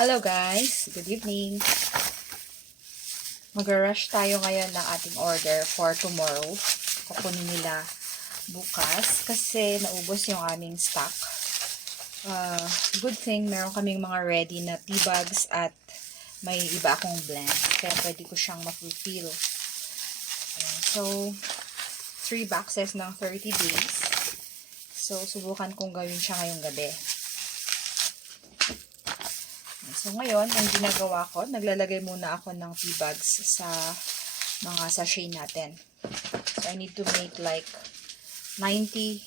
Hello guys, good evening. Mag-rush tayo ngayon ng ating order for tomorrow. Kukunin nila bukas kasi naubos yung aming stock. Good thing meron kaming mga ready na tea bags at may iba akong blend. Kaya pwede ko siyang ma-fulfill. So, 3 boxes ng 30 days. So, subukan kong gawin siya ngayong gabi. So, ngayon, ang ginagawa ko, naglalagay muna ako ng tea bags sa mga sachet natin. So, I need to make like 90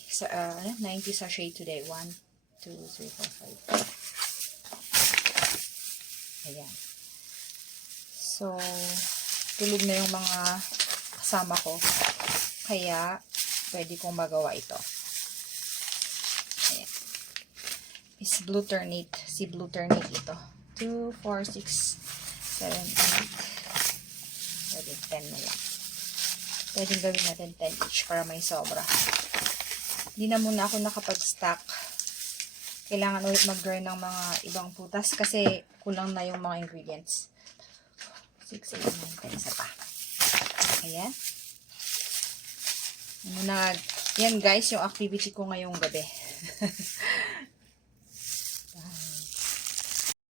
sachet today. 1, 2, 3, 4, 5. Ayan. So, tulog na yung mga kasama ko. Kaya, pwede kong magawa ito. Ayan. Is blue ternate. Si blue ternate ito. 2, 4, 6, 7, 8. Pwede 10 na lang. Pwede gawin natin 10 each para may sobra. Hindi na muna ako nakapag-stock. Kailangan ulit mag-grind ng mga ibang putas kasi kulang na yung mga ingredients. 6, 8, 9, 10. Isa pa. Ayan. Yan guys, yung activity ko ngayong gabi.